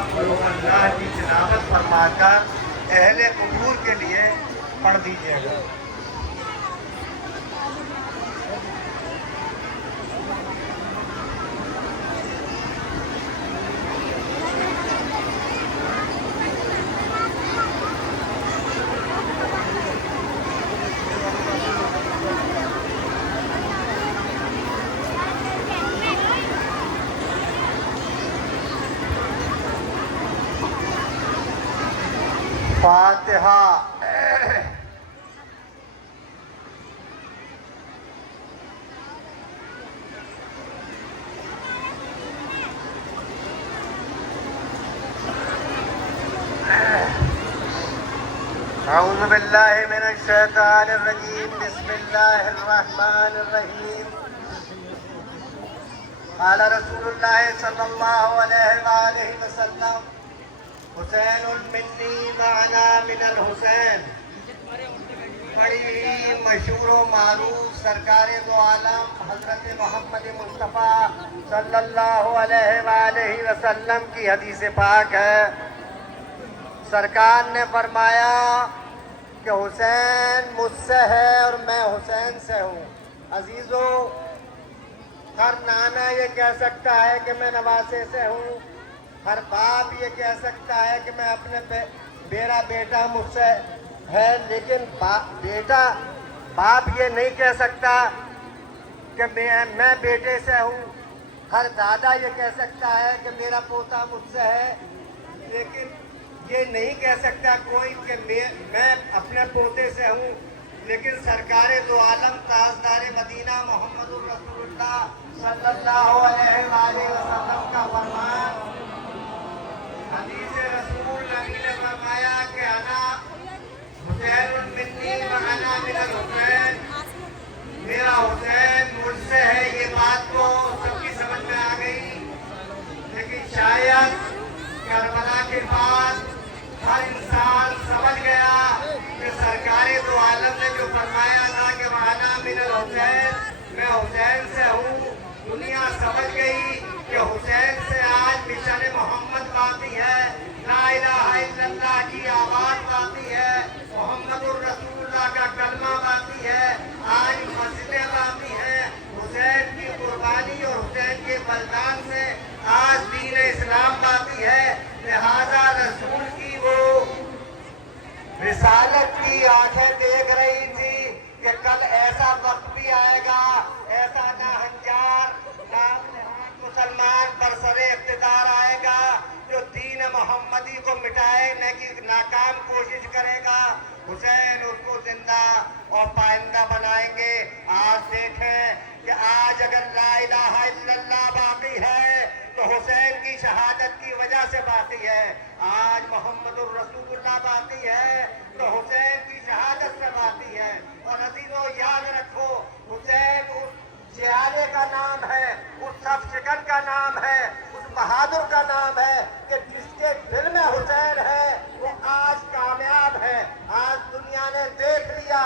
اور وہ اللہ کی تلاوت فرما کر اہل قبور کے لیے پڑھ دیجیے گا۔ فاتحہ۔ اعوذ باللہ من الشیطان الرجیم، بسم اللہ الرحمن الرحیم۔ قال رسول اللہ صلی اللہ علیہ وآلہ وسلم: حسین منی معنا من الحسین۔ بڑی ہی مشہور و معروف سرکار دو عالم حضرت محمد مصطفیٰ صلی اللہ علیہ وآلہ وسلم کی حدیث پاک ہے۔ سرکار نے فرمایا کہ حسین مجھ سے ہے اور میں حسین سے ہوں۔ عزیزو، ہر نانا یہ کہہ سکتا ہے کہ میں نواسے سے ہوں، ہر باپ یہ کہہ سکتا ہے کہ میں اپنے میرا بیٹا مجھ سے ہے، لیکن باپ یہ نہیں کہہ سکتا کہ میں بیٹے سے ہوں۔ ہر دادا یہ کہہ سکتا ہے کہ میرا پوتا مجھ سے ہے، لیکن یہ نہیں کہہ سکتا کوئی کہ میں اپنے پوتے سے ہوں۔ لیکن سرکار دو عالم تاجدار مدینہ محمد الرسول اللہ صلی اللہ علیہ وآلہ وسلم کا فرمان، حدیث رسول نبی نے فرمایا کہ انا حسین منی وانا من الحسین، میرا حسین مجھ سے ہے۔ یہ بات تو سب کی سمجھ میں آ گئی، لیکن شاید کربلا کے بعد ہر انسان سمجھ گیا کہ سرکار دو عالم نے جو فرمایا تھا کہ وانا من الحسین، میں حسین سے ہوں، دنیا سمجھ گئی کہ حسین سے آج مشن محمد باقی ہے، لا الہ الا اللہ کی آواز باقی ہے، محمد الرسول اللہ کا کلمہ باقی ہے، آج مسجدیں باقی ہیں۔ حسین کی قربانی اور حسین کے بلدان سے آج دین اسلام باقی ہے۔ لہذا رسول کی وہ رسالت کی آنکھیں دیکھ رہی تھی کہ کل ایسا وقت بھی آئے گا، ایسا ناہنجار مسلمان پر سر اقتدار آئے گا جو دین محمدی کو مٹانے کی ناکام کوشش کرے گا۔ حسین اس کو زندہ اور پائندہ بنائیں گے۔ آج دیکھیں کہ آج اگر لا الہ الا اللہ باقی ہے تو حسین کی شہادت کی وجہ سے باقی ہے۔ آج محمد الرسول اللہ باقی ہے تو حسین کی شہادت سے باقی ہے۔ اور عزیزو یاد رکھو، حسین اس جیالے کا نام ہے، اس سب شکن کا نام ہے، اس بہادر کا نام ہے کہ جس کے دل میں حسین ہے وہ آج کامیاب ہے۔ آج دنیا نے دیکھ لیا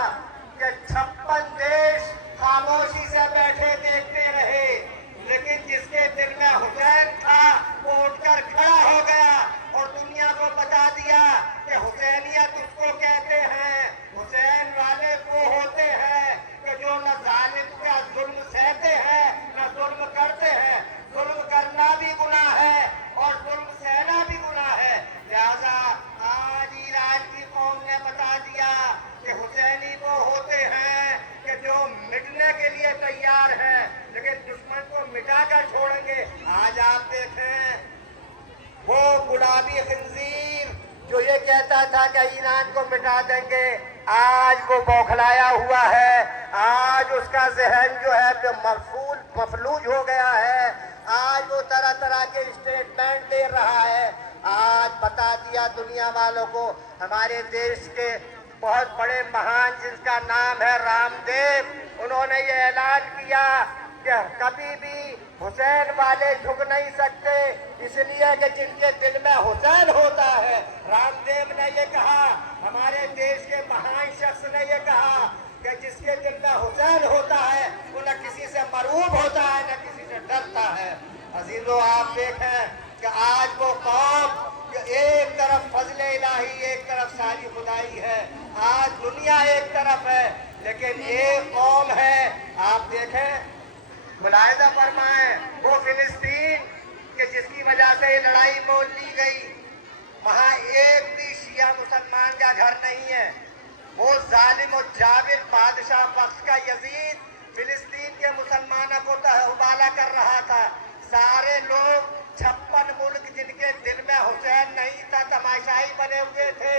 کہ 56 دیش خاموشی سے بیٹھے دیکھتے رہے، لیکن جس کے دل میں حسین تھا وہ اٹھ کر کھڑا ہو گیا اور دنیا کو بتا دیا کہ حسینیت اس کو کہتے ہیں۔ حسین والے وہ ہوتے ہیں کہ جو نہ ظالم کا ظلم سہتے ہیں نہ ظلم کرتے ہیں۔ ظلم کرنا بھی گناہ ہے اور ظلم سہنا بھی گناہ ہے۔ لہذا آج ایران کی قوم نے بتا دیا کہ حسینی وہ ہوتے ہیں کہ جو مٹنے کے لیے تیار ہیں لیکن دشمن کو مٹا کر چھوڑیں گے۔ آج آپ دیکھیں وہ گلابی خنزیر جو یہ کہتا تھا کہ ایران کو مٹا دیں گے، آج وہ بوکھلایا ہوا ہے۔ آج اس کا ذہن جو ہے مفلوج ہو گیا ہے۔ آج وہ طرح طرح کے اسٹیٹمنٹ دے رہا ہے۔ آج بتا دیا دنیا والوں کو، ہمارے دیش کے بہت بڑے مہان جس کا نام ہے رام دیو، انہوں نے یہ اعلان کیا کہ کبھی بھی حسین والے جھک نہیں سکتے، اس لیے کہ جن کے دل میں حسین ہوتا ہے۔ رام دیو نے یہ کہا، ہمارے دیش کے مہان شخص نے یہ کہا کہ جس کے دل میں حسین ہوتا ہے وہ نہ کسی سے مرعوب ہوتا ہے نہ کسی سے ڈرتا ہے۔ عزیزو آپ دیکھیں کہ آج وہ قوم اللہ ایک طرف ساری خدائی ہے، آج دنیا ایک طرف ہے لیکن ایک قوم ہے. آپ دیکھیں، ملاحظہ فرمائیں، وہ فلسطین کہ جس کی وجہ سے یہ لڑائی بول لی گئی، وہاں ایک بھی شیعہ مسلمان کا گھر نہیں ہے. وہ ظالم و جابر بادشاہ وقت کا یزید فلسطین کے مسلمانوں کو تہوبالہ کر رہا تھا. سارے لوگ 56 ملک جن کے دل میں حسین نہیں تھا تماشائی بنے ہوئے تھے،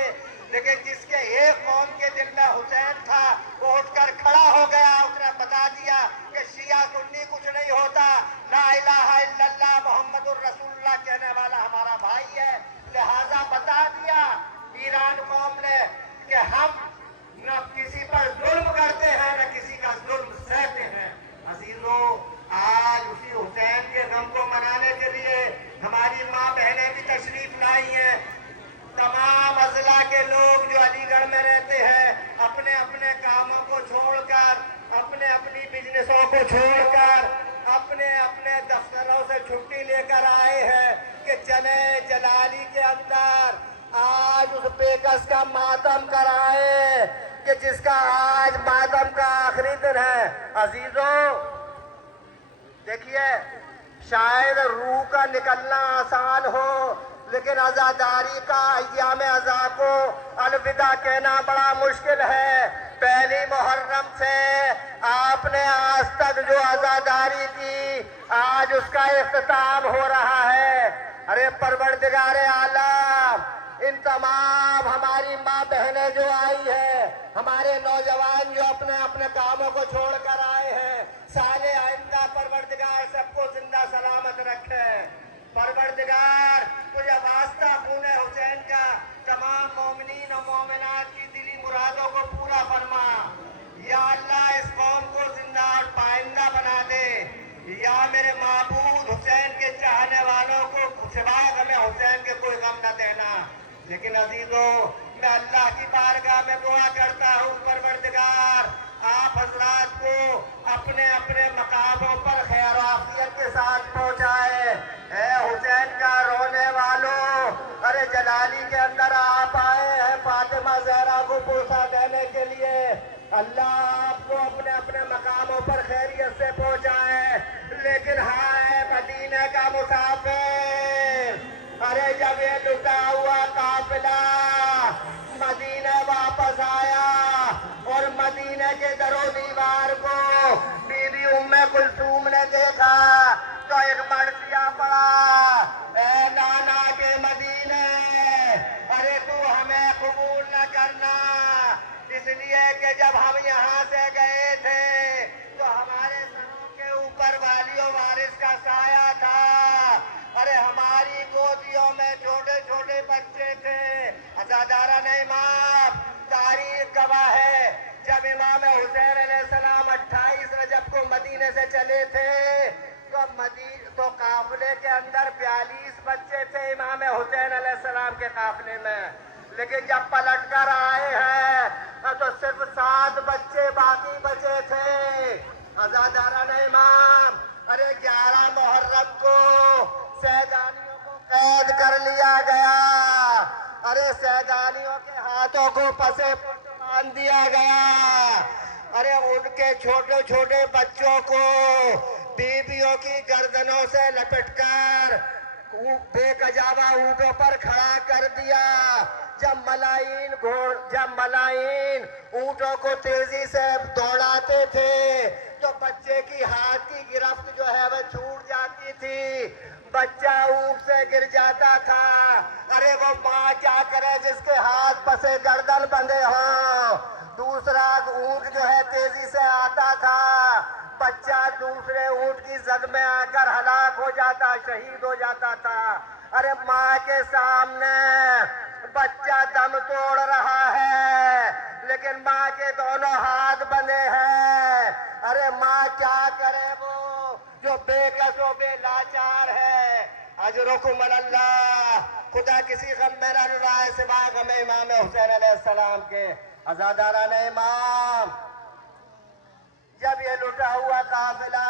لیکن جس کے ایک قوم کے دل میں حسین تھا وہ اٹھ کر کھڑا ہو گیا. اس نے بتا دیا کہ شیعہ سنی کچھ نہیں ہوتا، لا الہ الا اللہ محمد الرسول اللہ کہنے والا ہمارا بھائی ہے. لہذا بتا دیا ایران قوم نے کہ ہم نہ کسی پر ظلم کرتے ہیں نہ کسی کا ظلم سہتے ہیں. عزیزوں، آج اسی حسین کے غم کو منانے کے لیے ہماری ماں بہنیں بھی تشریف لائی ہیں. تمام اضلاع کے لوگ جو علی گڑھ میں رہتے ہیں اپنے اپنے کاموں کو چھوڑ کر، اپنے اپنی بزنسوں کو چھوڑ کر، اپنے اپنے دفتروں سے چھٹی لے کر آئے ہیں کہ چلے جلالی کے اندر آج اس بے کس کا ماتم کرائے کہ جس کا آج ماتم کا آخری دن ہے. عزیزوں دیکھیے، شاید روح کا نکلنا آسان ہو لیکن عزاداری کا ایام عزا کو الوداع کہنا بڑا مشکل ہے. پہلی محرم سے آپ نے آج تک جو عزاداری کی، آج اس کا اختتام ہو رہا ہے. ارے پروردگار عالم، ان تمام ہماری ماں بہنیں جو آئی ہیں، ہمارے نوجوان جو اپنے اپنے کاموں کو چھوڑ کر آئے ہیں، سال آئندہ پروردگار سب کو زندہ سلامت رکھے. پروردگار تجھے واسطہ خون حسین کا تمام مومنین و مومنات کی دلی مرادوں کو پورا فرما. یا اللہ اس قوم کو زندہ اور پائندہ بنا دے. یا میرے معبود حسین کے چاہنے والوں کو سوائے غم حسین کے کوئی غم نہ دینا. لیکن عزیزوں، میں اللہ کی بارگاہ میں دعا کرتا ہوں پروردگار آپ حضرات کو اپنے اپنے مقاموں پر خیر و عافیت کے ساتھ پہنچائے. اے حسین کا رونے والوں، ارے جلالی کے اندر آپ آئے ہیں فاطمہ زہرا کو بوسہ دینے کے لیے. اللہ آپ کو اپنے اپنے مقاموں پر خیریت سے پہنچائے. لیکن ہائے مدینہ کا مسافر، ارے جب یہ لٹا ہوا قافلہ مدینہ واپس آیا اور مدینہ کے در و دیوار کو بی بی ام کلثوم نے دیکھا تو ایک مرثیہ پڑا، اے نانا کے مدینے، ارے تو ہمیں قبول نہ کرنا، اس لیے کہ جب ہم یہاں سے گئے تھے تو ہمارے سروں کے اوپر والی و وارث کا سایہ تھا. ارے ہماری گودیوں میں چھوٹے چھوٹے بچے تھے. عزاداران امام، تاریخ گواہ ہے جب امام حسین علیہ السلام 28 رجب کو مدینے سے چلے تھے تو قافلے کے اندر 42 بچے تھے امام حسین علیہ السلام کے قافلے میں. لیکن جب پلٹ کر آئے ہیں تو صرف 7 بچے باقی بچے تھے. عزاداران امام، ارے 11 محرم کو سیدانیوں کو قید کر لیا گیا. ارے سیدانیوں کے ہاتھوں کو پسے باندھ دیا گیا. ارے ان کے چھوٹے چھوٹے بچوں کو بیویوں کی گردنوں سے لپٹ کر بے کجاوا اونٹوں پر کھڑا کر دیا. جب ملائین اونٹوں کو تیزی سے دوڑاتے تھے تو بچے کی ہاتھ کی گرفت جو ہے وہ چھوٹ جاتی تھی، بچہ اونٹ سے گر جاتا تھا. ارے وہ ماں کیا کرے جس کے ہاتھ پسے گردن بندھے ہوں. دوسرا اونٹ جو ہے تیزی سے آتا تھا، بچہ دوسرے اونٹ کی زد میں آ کر ہلاک ہو جاتا، شہید ہو جاتا تھا. ارے ماں کے سامنے بچہ دم توڑ رہا ہے لیکن ماں کے دونوں ہاتھ بندھے ہیں. ارے ماں کیا کرے وہ جو بے کس و بے لاچار ہے. اجرکم اللہ، خدا کسی غم میں نہ رہا ہے سوا غم امام حسین علیہ السلام کے. عزاداران امام، جب یہ لٹا ہوا قافلہ